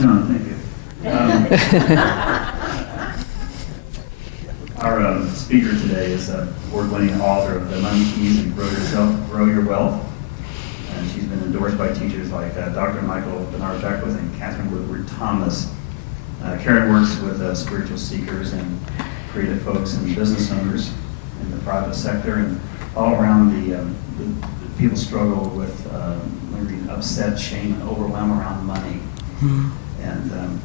John, thank you. Our speaker today is an award-winning author of The Money Keys and Grow Your Wealth. And she's been endorsed by teachers like Dr. Michael Bernard Beckwith and Catherine Woodward Thomas. Karen works with spiritual seekers and creative folks and business owners in the private sector, and all around the people struggle with maybe upset, shame, and overwhelm around money. Mm-hmm. And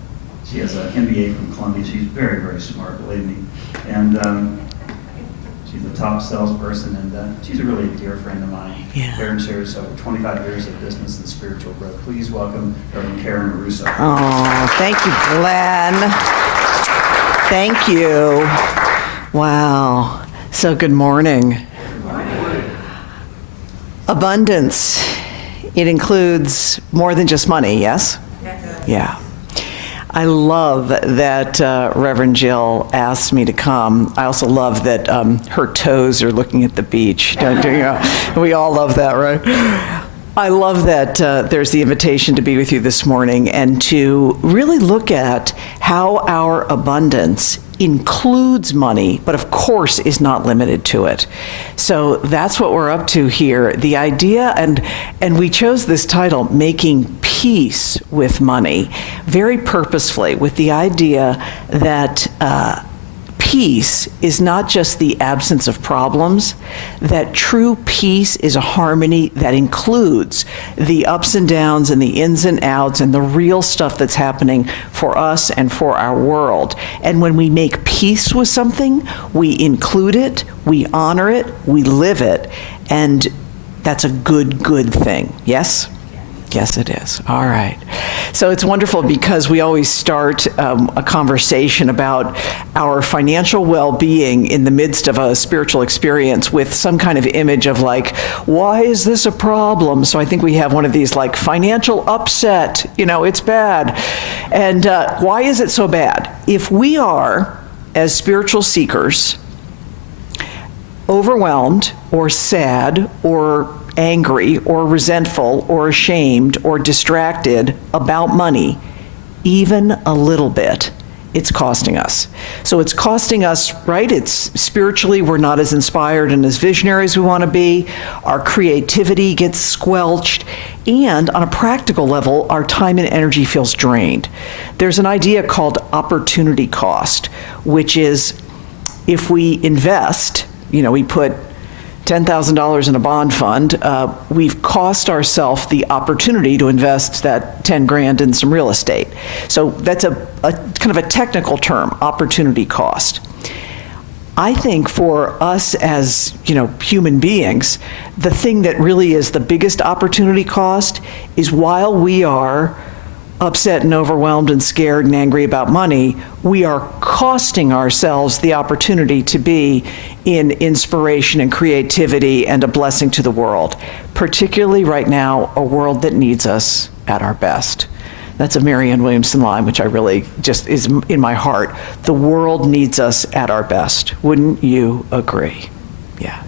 she has an MBA from Columbia. She's very, very smart, believe me. And she's a top salesperson, and she's a really dear friend of mine. Yeah. Karen shares over 25 years of business and spiritual growth. Please welcome Reverend Karen Russo. Oh, thank you, Glenn. Thank you. Wow. So good morning. Good morning. Abundance. It includes more than just money, yes? Yes. Yeah. I love that Reverend Jill asked me to come. I also love that her toes are looking at the beach. Don't you know? We all love that, right? I love that there's the invitation to be with you this morning and to really look at how our abundance includes money, but of course is not limited to it. So that's what we're up to here. The idea, and we chose this title, Making Peace with Money, very purposefully, with the idea that peace is not just the absence of problems, that true peace is a harmony that includes the ups and downs and the ins and outs and the real stuff that's happening for us and for our world. And when we make peace with something, we include it, we honor it, we live it, and that's a good thing. Yes? Yes, it is. All right. So it's wonderful because we always start a conversation about our financial well-being in the midst of a spiritual experience with some kind of image of like, why is this a problem? So I think we have one of these like financial upset, it's bad. And why is it so bad? If we are, as spiritual seekers, overwhelmed or sad or angry or resentful or ashamed or distracted about money, even a little bit, it's costing us. So it's costing us, right? It's spiritually, we're not as inspired and as visionary as we want to be. Our creativity gets squelched. And on a practical level, our time and energy feels drained. There's an idea called opportunity cost, which is if we invest, we put $10,000 in a bond fund, we've cost ourselves the opportunity to invest that 10 grand in some real estate. So that's a kind of a technical term, opportunity cost. I think for us as, human beings, the thing that really is the biggest opportunity cost is while we are upset and overwhelmed and scared and angry about money, we are costing ourselves the opportunity to be in inspiration and creativity and a blessing to the world, particularly right now, a world that needs us at our best. That's a Marianne Williamson line, which I really just is in my heart. The world needs us at our best. Wouldn't you agree? Yeah.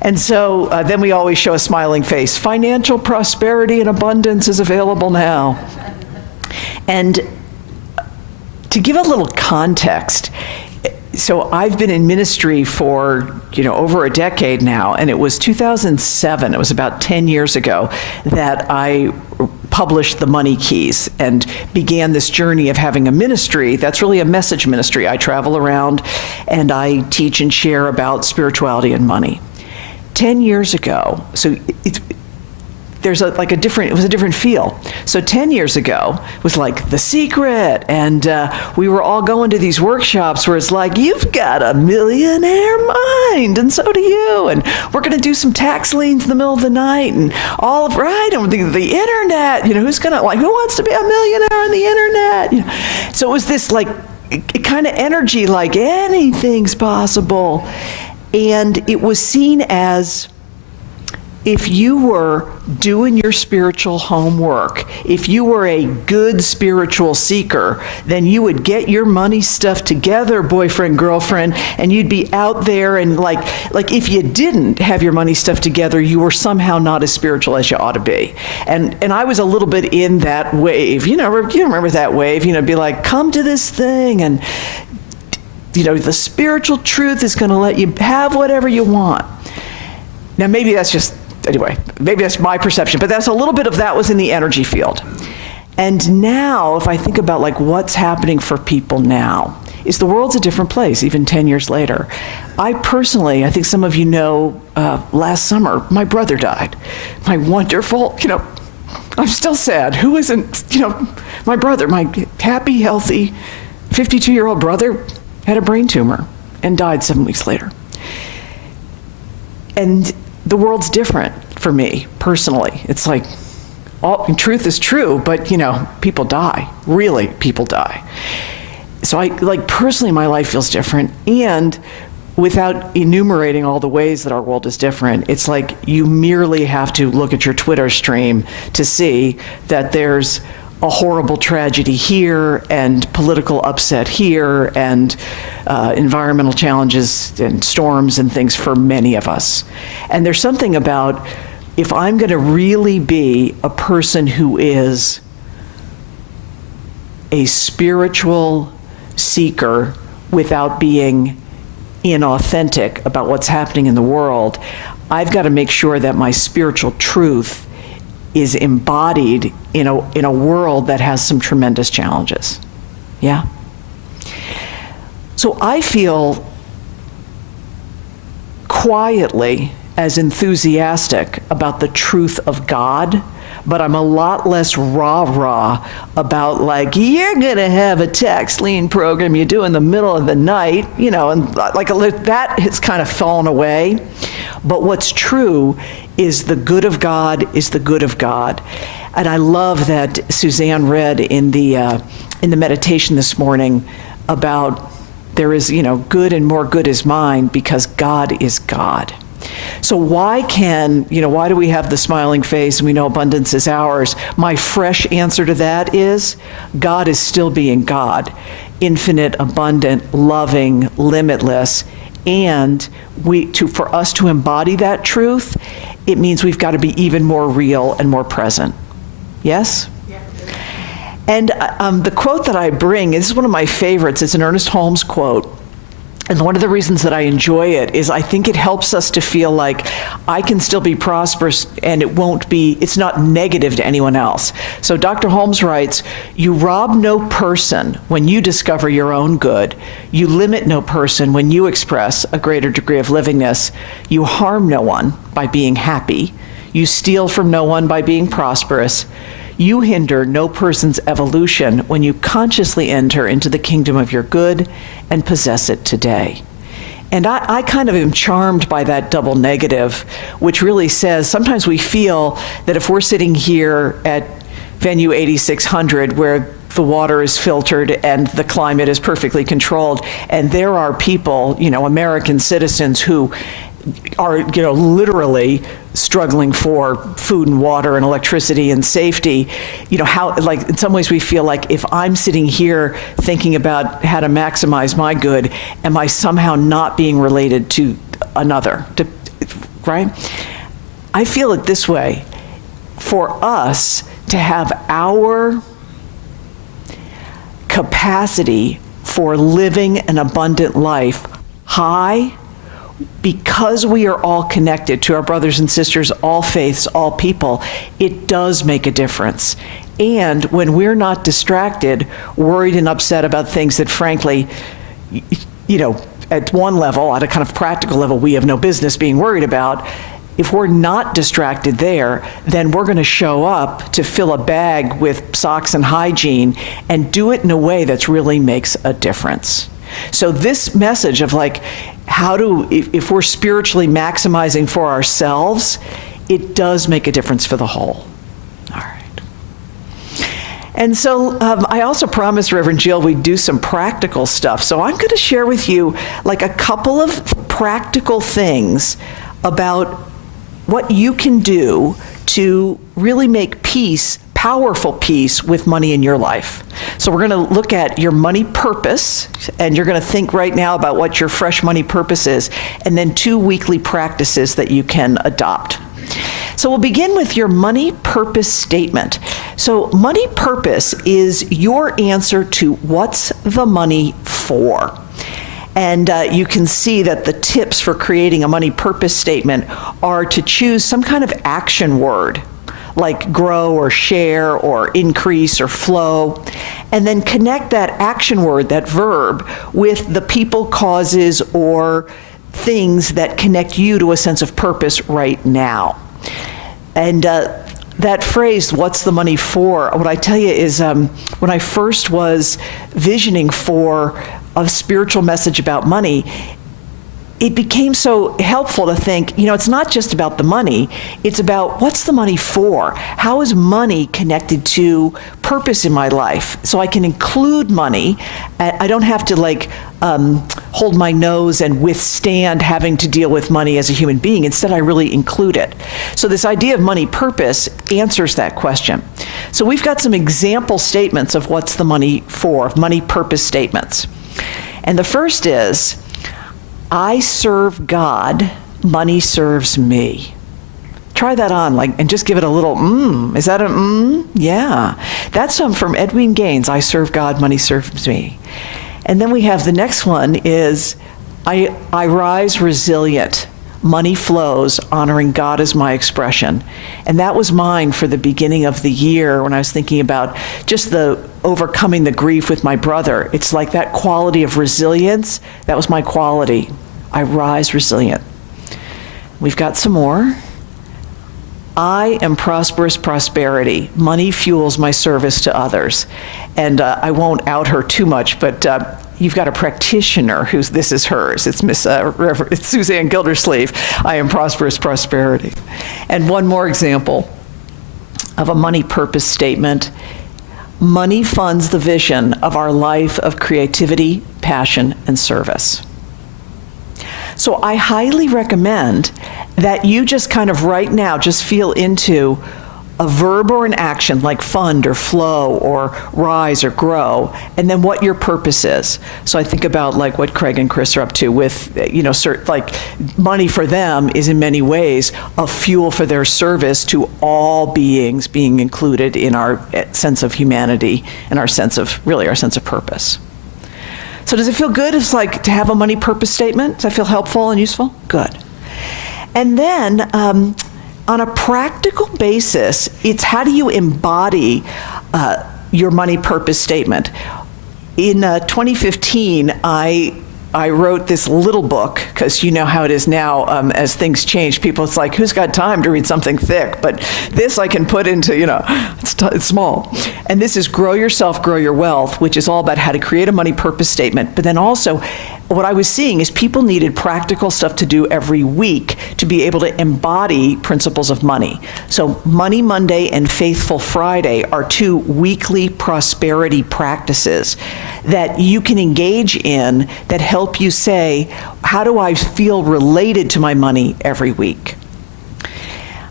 And so then we always show a smiling face. Financial prosperity and abundance is available now. And to give a little context, so I've been in ministry for, over a decade now, and it was 2007, it was about 10 years ago, that I published The Money Keys and began this journey of having a ministry that's really a message ministry. I travel around and I teach and share about spirituality and money. 10 years ago, so it was a different feel. So 10 years ago, it was like The Secret, and we were all going to these workshops where it's like, you've got a millionaire mind, and so do you, and we're going to do some tax liens in the middle of the night, and and the internet, who wants to be a millionaire on the internet? So it was this kind of energy, like anything's possible, and it was seen as if you were doing your spiritual homework, if you were a good spiritual seeker, then you would get your money stuff together, boyfriend, girlfriend, and you'd be out there, and like if you didn't have your money stuff together, you were somehow not as spiritual as you ought to be. And I was a little bit in that wave. You remember that wave, be like, come to this thing, and the spiritual truth is going to let you have whatever you want. Now, maybe that's my perception, but that's a little bit of that was in the energy field. And now, if I think about like what's happening for people now, is the world's a different place, even 10 years later. I think some of you know, last summer, my brother died. My wonderful, I'm still sad. Who isn't, my brother, my happy, healthy, 52-year-old brother had a brain tumor and died 7 weeks later. And the world's different for me, personally. It's like, truth is true, but, people die. Really, people die. So personally, my life feels different. And without enumerating all the ways that our world is different, it's like you merely have to look at your Twitter stream to see that there's a horrible tragedy here, and political upset here, and environmental challenges and storms and things for many of us. And there's something about, if I'm going to really be a person who is a spiritual seeker without being inauthentic about what's happening in the world, I've got to make sure that my spiritual truth is embodied in a world that has some tremendous challenges. Yeah? So I feel quietly as enthusiastic about the truth of God, but I'm a lot less rah-rah about like, you're gonna have a tax lien program you do in the middle of the night, and like that has kind of fallen away. But what's true is the good of God is the good of God. And I love that Suzanne read in the meditation this morning about there is, good and more good is mine because God is God. So why do we have the smiling face and we know abundance is ours? My fresh answer to that is God is still being God, infinite, abundant, loving, limitless. And for us to embody that truth, it means we've got to be even more real and more present. Yes? Yeah. And the quote that I bring, this is one of my favorites, it's an Ernest Holmes quote. And one of the reasons that I enjoy it is I think it helps us to feel like I can still be prosperous and it's not negative to anyone else. So Dr. Holmes writes, you rob no person when you discover your own good. You limit no person when you express a greater degree of livingness. You harm no one by being happy. You steal from no one by being prosperous. You hinder no person's evolution when you consciously enter into the kingdom of your good and possess it today. And I kind of am charmed by that double negative, which really says sometimes we feel that if we're sitting here at venue 8600 where the water is filtered and the climate is perfectly controlled, and there are people, American citizens who are, literally struggling for food and water and electricity and safety, how, in some ways we feel like if I'm sitting here thinking about how to maximize my good, am I somehow not being related to another, right? I feel it this way. For us to have our capacity for living an abundant life high, because we are all connected to our brothers and sisters, all faiths, all people, it does make a difference. And when we're not distracted, worried and upset about things that frankly, at one level, at a kind of practical level, we have no business being worried about, if we're not distracted there, then we're going to show up to fill a bag with socks and hygiene and do it in a way that really makes a difference. So this message of if we're spiritually maximizing for ourselves, it does make a difference for the whole. All right. And so I also promised Reverend Jill we'd do some practical stuff. So I'm going to share with you a couple of practical things about what you can do to really make peace, powerful peace with money in your life. So we're going to look at your money purpose, and you're going to think right now about what your fresh money purpose is, and then 2 weekly practices that you can adopt. So we'll begin with your money purpose statement. So money purpose is your answer to what's the money for. And you can see that the tips for creating a money purpose statement are to choose some kind of action word, like grow or share or increase or flow, and then connect that action word, that verb, with the people, causes, or things that connect you to a sense of purpose right now. And that phrase, what's the money for, what I tell you is when I first was visioning for a spiritual message about money, it became so helpful to think, it's not just about the money, it's about what's the money for? How is money connected to purpose in my life? So I can include money. I don't have to hold my nose and withstand having to deal with money as a human being. Instead, I really include it. So this idea of money purpose answers that question. So we've got some example statements of what's the money for, of money purpose statements. And the first is, I serve God, money serves me. Try that on, and just give it a little Is that a Yeah. That's from Edwin Gaines, I serve God, money serves me. And then we have the next one is, I rise resilient. Money flows, honoring God as my expression. And that was mine for the beginning of the year when I was thinking about just the overcoming the grief with my brother. It's like that quality of resilience, that was my quality. I rise resilient. We've got some more. I am prosperous prosperity. Money fuels my service to others. And I won't out her too much, but you've got a practitioner this is hers. It's it's Suzanne Gildersleeve. I am prosperous prosperity. And one more example of a money purpose statement. Money funds the vision of our life of creativity, passion, and service. So I highly recommend that you just kind of right now just feel into a verb or an action like fund or flow or rise or grow, and then what your purpose is. So I think about what Craig and Chris are up to with, money for them is in many ways a fuel for their service to all beings, being included in our sense of humanity and our sense of purpose. So does it feel good? It's to have a money purpose statement? Does that feel helpful and useful? Good. And then on a practical basis, it's how do you embody your money purpose statement? In 2015, I wrote this little book, because you know how it is now, as things change, it's like, who's got time to read something thick? But this I can put into, it's small. And this is Grow Yourself, Grow Your Wealth, which is all about how to create a money purpose statement. But then also, what I was seeing is people needed practical stuff to do every week to be able to embody principles of money. So Money Monday and Faithful Friday are 2 weekly prosperity practices that you can engage in that help you say, how do I feel related to my money every week?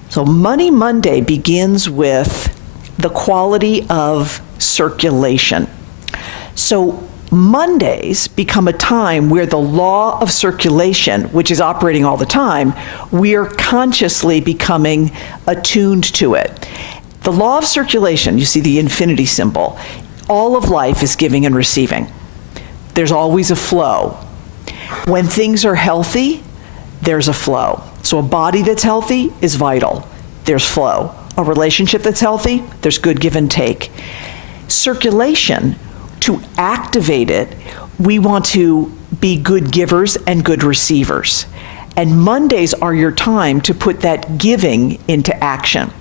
So Money Monday begins with the quality of circulation. So Mondays become a time where the law of circulation, which is operating all the time, we are consciously becoming attuned to it. The law of circulation, you see the infinity symbol, all of life is giving and receiving. There's always a flow. When things are healthy, there's a flow. So a body that's healthy is vital. There's flow. A relationship that's healthy, there's good give and take. Circulation, to activate it, we want to be good givers and good receivers. And Mondays are your time to put that giving into action.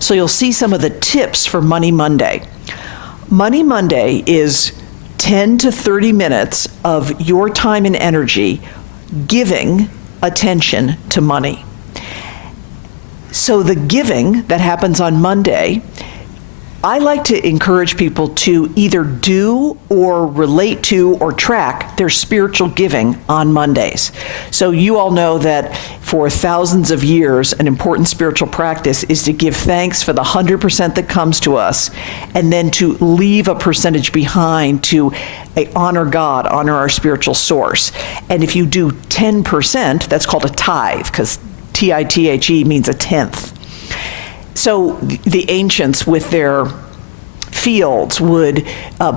So you'll see some of the tips for Money Monday. Money Monday is 10 to 30 minutes of your time and energy giving attention to money. So the giving that happens on Monday I like to encourage people to either do or relate to or track their spiritual giving on Mondays. So you all know that for thousands of years, an important spiritual practice is to give thanks for the 100% that comes to us, and then to leave a percentage behind to honor God, honor our spiritual source. And if you do 10%, that's called a tithe, because T-I-T-H-E means a tenth. So the ancients with their fields would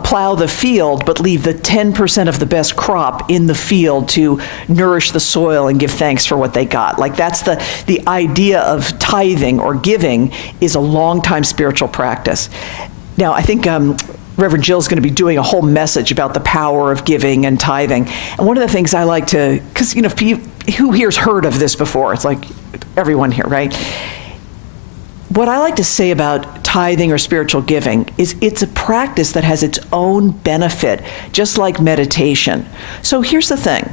plow the field, but leave the 10% of the best crop in the field to nourish the soil and give thanks for what they got. Like, that's the idea of tithing or giving is a long-time spiritual practice. Now, I think Reverend Jill's going to be doing a whole message about the power of giving and tithing. And one of the things I like to, because, who here's heard of this before? It's like everyone here, right? What I like to say about tithing or spiritual giving is it's a practice that has its own benefit, just like meditation. So here's the thing.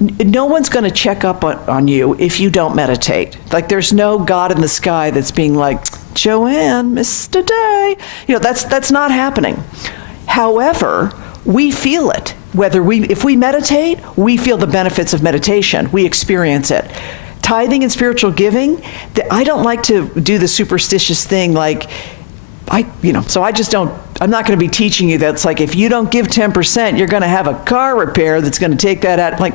No one's going to check up on you if you don't meditate. Like, there's no God in the sky that's being like, Joanne, missed a day. That's not happening. However, we feel it. If we meditate, we feel the benefits of meditation. We experience it. Tithing and spiritual giving, I don't like to do the superstitious thing like, so I just don't, I'm not going to be teaching you that's like, if you don't give 10%, you're going to have a car repair that's going to take that out. Like,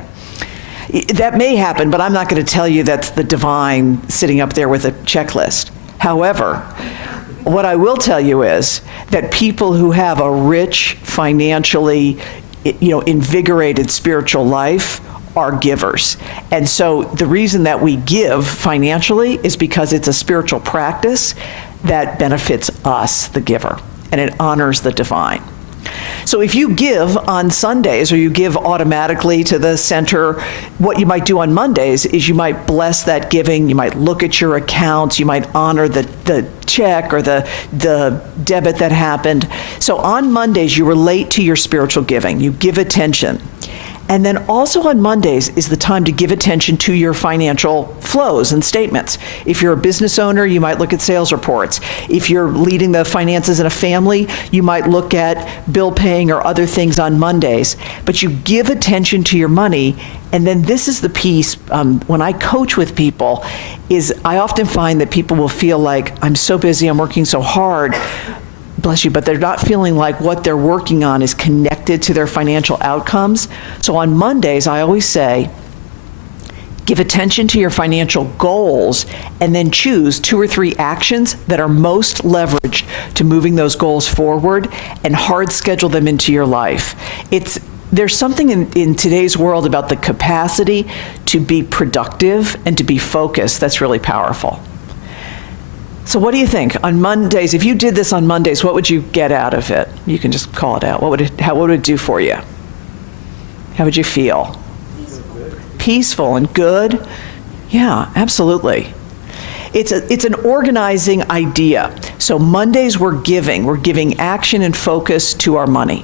that may happen, but I'm not going to tell you that's the divine sitting up there with a checklist. However, what I will tell you is that people who have a rich, financially, invigorated spiritual life are givers. And so the reason that we give financially is because it's a spiritual practice that benefits us, the giver, and it honors the divine. So if you give on Sundays or you give automatically to the center, what you might do on Mondays is you might bless that giving, you might look at your accounts, you might honor the check or the debit that happened. So on Mondays, you relate to your spiritual giving, you give attention. And then also on Mondays is the time to give attention to your financial flows and statements. If you're a business owner, you might look at sales reports. If you're leading the finances in a family, you might look at bill paying or other things on Mondays. But you give attention to your money. And then this is the piece, when I coach with people, is I often find that people will feel like, I'm so busy, I'm working so hard, bless you, but they're not feeling like what they're working on is connected to their financial outcomes. So on Mondays, I always say, give attention to your financial goals and then choose 2 or 3 actions that are most leveraged to moving those goals forward and hard schedule them into your life. There's something in today's world about the capacity to be productive and to be focused that's really powerful. So what do you think? On Mondays, if you did this on Mondays, what would you get out of it? You can just call it out. What would it do for you? How would you feel? Peaceful and good? Yeah, absolutely. It's an organizing idea. So Mondays we're giving action and focus to our money.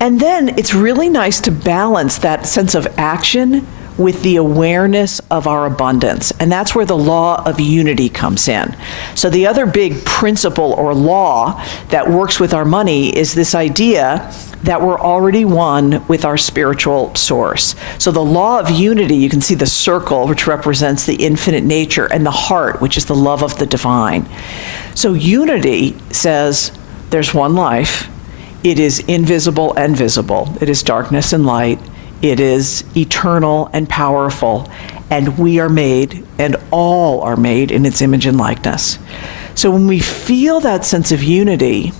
And then it's really nice to balance that sense of action with the awareness of our abundance. And that's where the law of unity comes in. So the other big principle or law that works with our money is this idea that we're already one with our spiritual source. So the law of unity, you can see the circle, which represents the infinite nature, and the heart, which is the love of the divine. So unity says there's one life. It is invisible and visible. It is darkness and light. It is eternal and powerful, and we are made, and all are made in its image and likeness. So when we feel that sense of unity,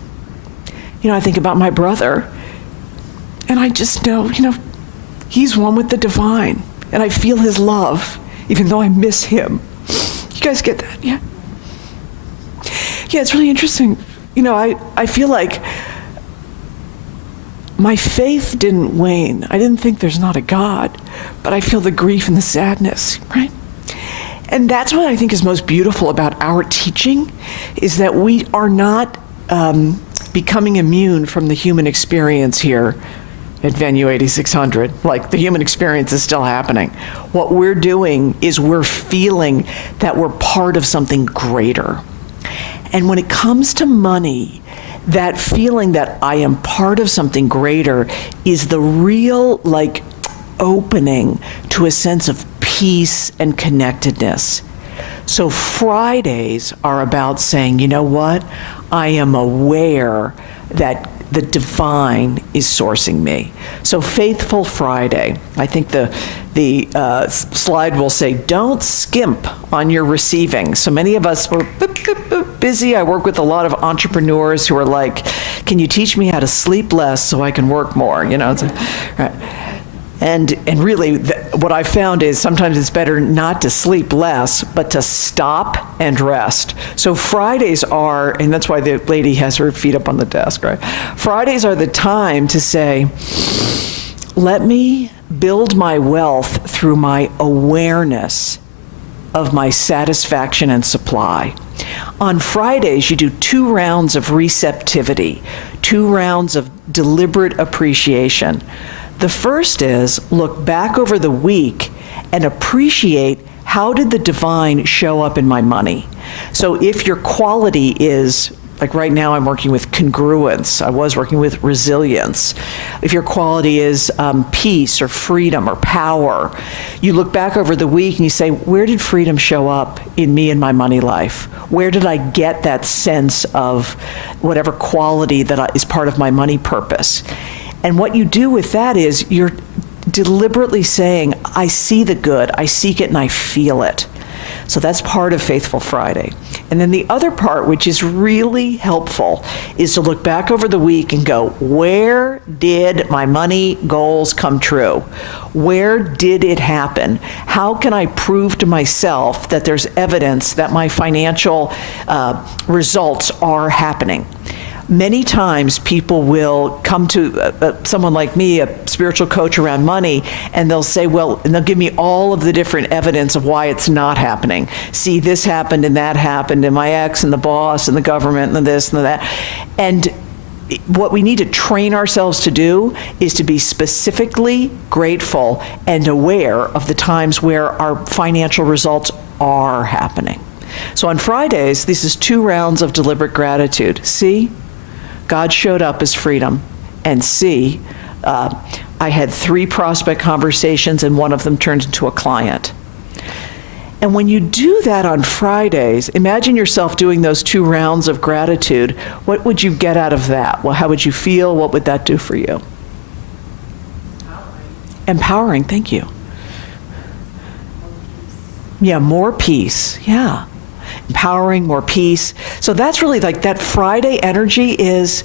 I think about my brother, and I just know, he's one with the divine, and I feel his love, even though I miss him. You guys get that? Yeah? Yeah, it's really interesting. I feel like my faith didn't wane. I didn't think there's not a God, but I feel the grief and the sadness, right? And that's what I think is most beautiful about our teaching, is that we are not becoming immune from the human experience here at Venue 8600. Like, the human experience is still happening. What we're doing is we're feeling that we're part of something greater. And when it comes to money, that feeling that I am part of something greater is the real, like, opening to a sense of peace and connectedness. So Fridays are about saying, you know what? I am aware that the divine is sourcing me. So Faithful Friday, I think the slide will say, don't skimp on your receiving. So many of us were busy. I work with a lot of entrepreneurs who are like, can you teach me how to sleep less so I can work more? You know, right. And really, what I found is sometimes it's better not to sleep less, but to stop and rest. So Fridays are, and that's why the lady has her feet up on the desk, right? Fridays are the time to say, let me build my wealth through my awareness of my satisfaction and supply. On Fridays, you do 2 rounds of receptivity, 2 rounds of deliberate appreciation. The first is look back over the week and appreciate how did the divine show up in my money. So if your quality is, like right now I'm working with congruence, I was working with resilience. If your quality is peace or freedom or power, you look back over the week and you say, where did freedom show up in me and my money life? Where did I get that sense of whatever quality that is part of my money purpose? And what you do with that is you're deliberately saying, I see the good, I seek it, and I feel it. So that's part of Faithful Friday. And then the other part, which is really helpful, is to look back over the week and go, where did my money goals come true? Where did it happen? How can I prove to myself that there's evidence that my financial results are happening? Many times people will come to someone like me, a spiritual coach around money, and they'll say, well, and they'll give me all of the different evidence of why it's not happening. See, this happened and that happened, and my ex and the boss and the government and this and that. And what we need to train ourselves to do is to be specifically grateful and aware of the times where our financial results are happening. So on Fridays, this is 2 rounds of deliberate gratitude. See? God showed up as freedom. And see, I had 3 prospect conversations and one of them turned into a client. And when you do that on Fridays, imagine yourself doing those 2 rounds of gratitude. What would you get out of that? Well, how would you feel? What would that do for you? Empowering, thank you. Yeah, more peace, yeah. Empowering, more peace. So that's really like that Friday energy is,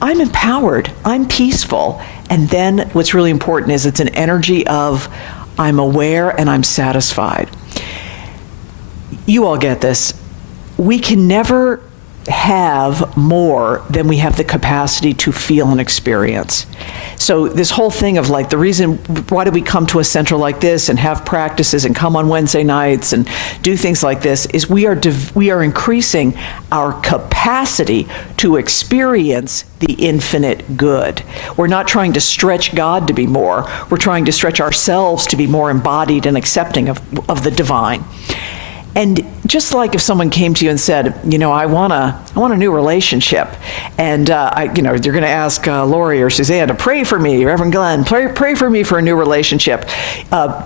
I'm empowered, I'm peaceful. And then what's really important is it's an energy of, I'm aware and I'm satisfied. You all get this. We can never have more than we have the capacity to feel and experience. So this whole thing of like the reason why do we come to a center like this and have practices and come on Wednesday nights and do things like this is we are increasing our capacity to experience the infinite good. We're not trying to stretch God to be more. We're trying to stretch ourselves to be more embodied and accepting of the divine. And just like if someone came to you and said, you know, I want a new relationship, and you're going to ask Lori or Suzanne to pray for me, Reverend Glenn, pray for me for a new relationship.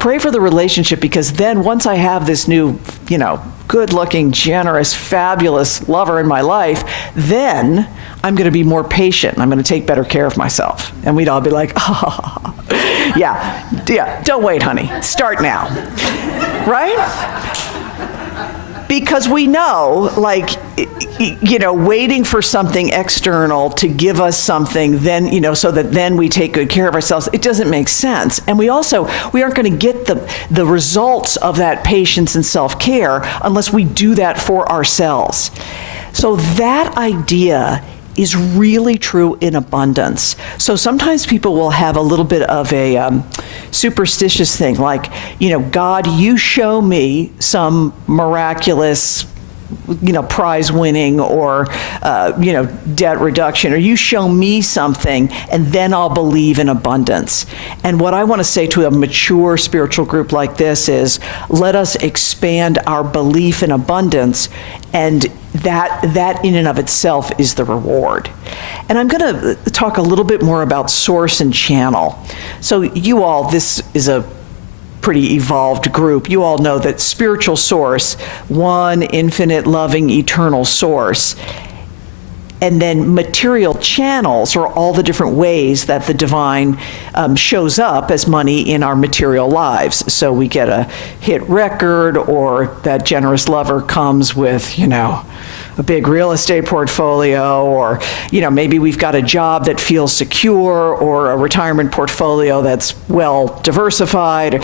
Pray for the relationship, because then once I have this new, good-looking, generous, fabulous lover in my life, then I'm going to be more patient. I'm going to take better care of myself. And we'd all be like, oh, yeah, don't wait, honey. Start now, right? Because we know, waiting for something external to give us something, then, so that then we take good care of ourselves, it doesn't make sense. And we aren't going to get the results of that patience and self-care unless we do that for ourselves. So that idea is really true in abundance. So sometimes people will have a little bit of a superstitious thing, like, God, you show me some miraculous prize winning or, debt reduction, or you show me something and then I'll believe in abundance. And what I want to say to a mature spiritual group like this is, let us expand our belief in abundance, and that in and of itself is the reward. And I'm going to talk a little bit more about source and channel. So you all, this is a pretty evolved group. You all know that spiritual source, one infinite, loving, eternal source, and then material channels are all the different ways that the divine shows up as money in our material lives. So we get a hit record, or that generous lover comes with, a big real estate portfolio, or, maybe we've got a job that feels secure, or a retirement portfolio that's well diversified.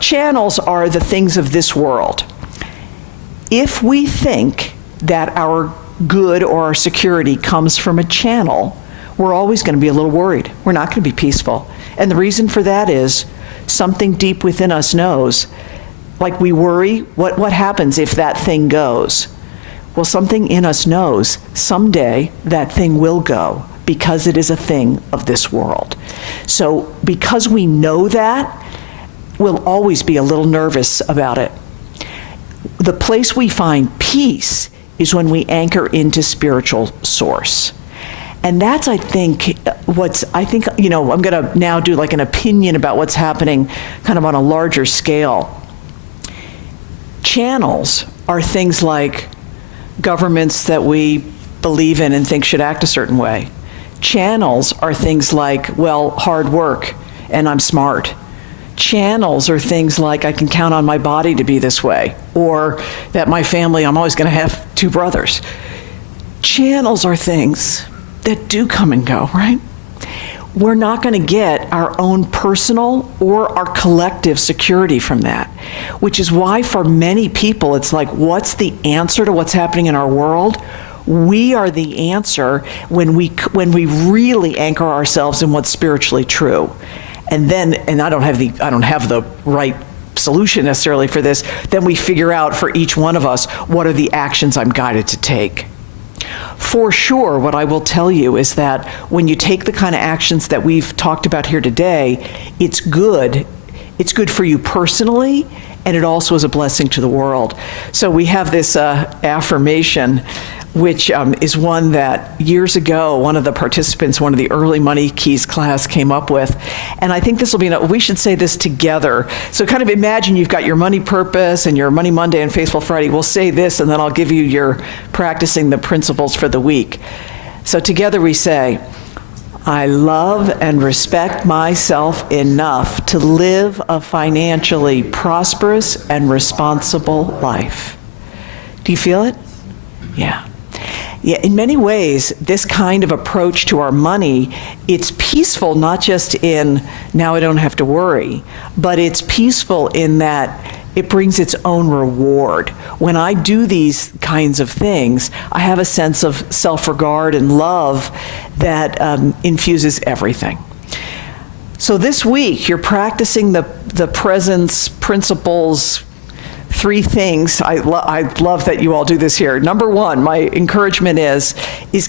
Channels are the things of this world. If we think that our good or our security comes from a channel, we're always going to be a little worried. We're not going to be peaceful. And the reason for that is something deep within us knows, like we worry, what happens if that thing goes? Well, something in us knows someday that thing will go, because it is a thing of this world. So because we know that, we'll always be a little nervous about it. The place we find peace is when we anchor into spiritual source. And that's, I think, I'm going to now do like an opinion about what's happening kind of on a larger scale. Channels are things like governments that we believe in and think should act a certain way. Channels are things like, hard work and I'm smart. Channels are things like, I can count on my body to be this way, or that my family, I'm always going to have 2 brothers. Channels are things that do come and go, right? We're not going to get our own personal or our collective security from that, which is why for many people it's like, what's the answer to what's happening in our world? We are the answer when we really anchor ourselves in what's spiritually true. And I don't have the right solution necessarily for this, then we figure out for each one of us, what are the actions I'm guided to take? For sure, what I will tell you is that when you take the kind of actions that we've talked about here today, it's good. It's good for you personally, and it also is a blessing to the world. So we have this affirmation, which is one that years ago, one of the participants, one of the early Money Keys class came up with. And I think this will be, we should say this together. So kind of imagine you've got your money purpose and your Money Monday and Faithful Friday. We'll say this, and then I'll give you your practicing the principles for the week. So together we say, I love and respect myself enough to live a financially prosperous and responsible life. Do you feel it? Yeah. Yeah, in many ways, this kind of approach to our money, it's peaceful not just in, now I don't have to worry, but it's peaceful in that it brings its own reward. When I do these kinds of things, I have a sense of self-regard and love that infuses everything. So this week, you're practicing the presence principles. 3 things. I love that you all do this here. Number 1, my encouragement is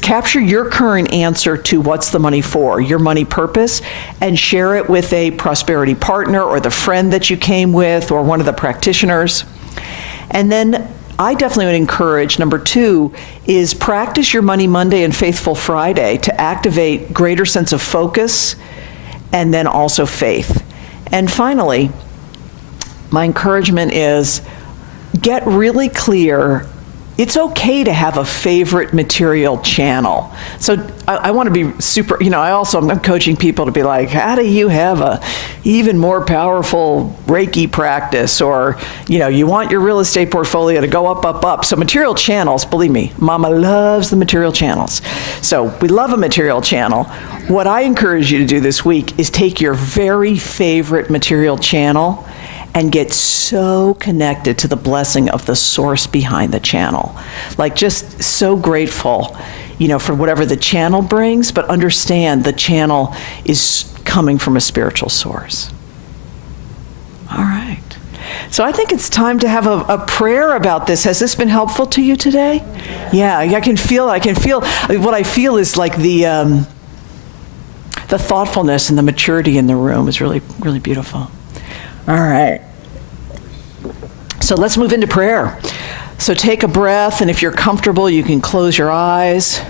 capture your current answer to what's the money for, your money purpose, and share it with a prosperity partner or the friend that you came with or one of the practitioners. And then I definitely would encourage, number 2, is practice your Money Monday and Faithful Friday to activate greater sense of focus and then also faith. And finally, my encouragement is get really clear. It's okay to have a favorite material channel. So I want to be super, I'm coaching people to be like, how do you have a even more powerful Reiki practice? Or, you want your real estate portfolio to go up, up, up. So material channels, believe me, Mama loves the material channels. So we love a material channel. What I encourage you to do this week is take your very favorite material channel and get so connected to the blessing of the source behind the channel. Like just so grateful, for whatever the channel brings, but understand the channel is coming from a spiritual source. All right. So I think it's time to have a prayer about this. Has this been helpful to you today? Yeah, I can feel, what I feel is like the thoughtfulness and the maturity in the room is really, really beautiful. All right. So let's move into prayer. So take a breath, and if you're comfortable, you can close your eyes.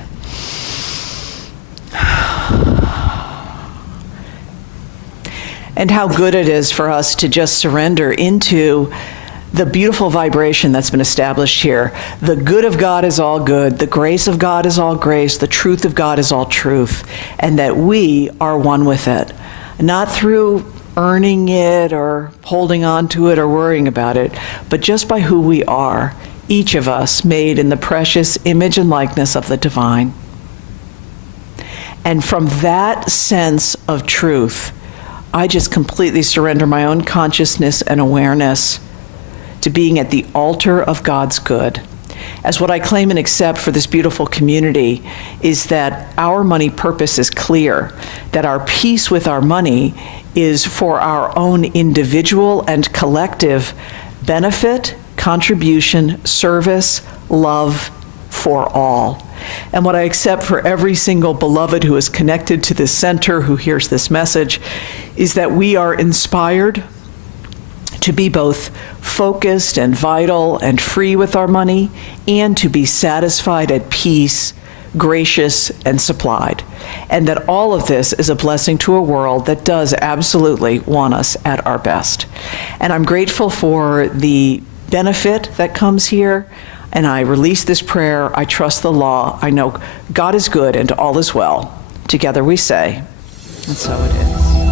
And how good it is for us to just surrender into the beautiful vibration that's been established here. The good of God is all good, the grace of God is all grace, the truth of God is all truth, and that we are one with it. Not through earning it or holding on to it or worrying about it, but just by who we are, each of us made in the precious image and likeness of the divine. And from that sense of truth, I just completely surrender my own consciousness and awareness to being at the altar of God's good. As what I claim and accept for this beautiful community is that our money purpose is clear, that our peace with our money is for our own individual and collective benefit, contribution, service, love for all. And what I accept for every single beloved who is connected to this center, who hears this message, is that we are inspired to be both focused and vital and free with our money, and to be satisfied, at peace, gracious, and supplied. And that all of this is a blessing to a world that does absolutely want us at our best. And I'm grateful for the benefit that comes here. And I release this prayer. I trust the law. I know God is good and all is well. Together we say, and so it is.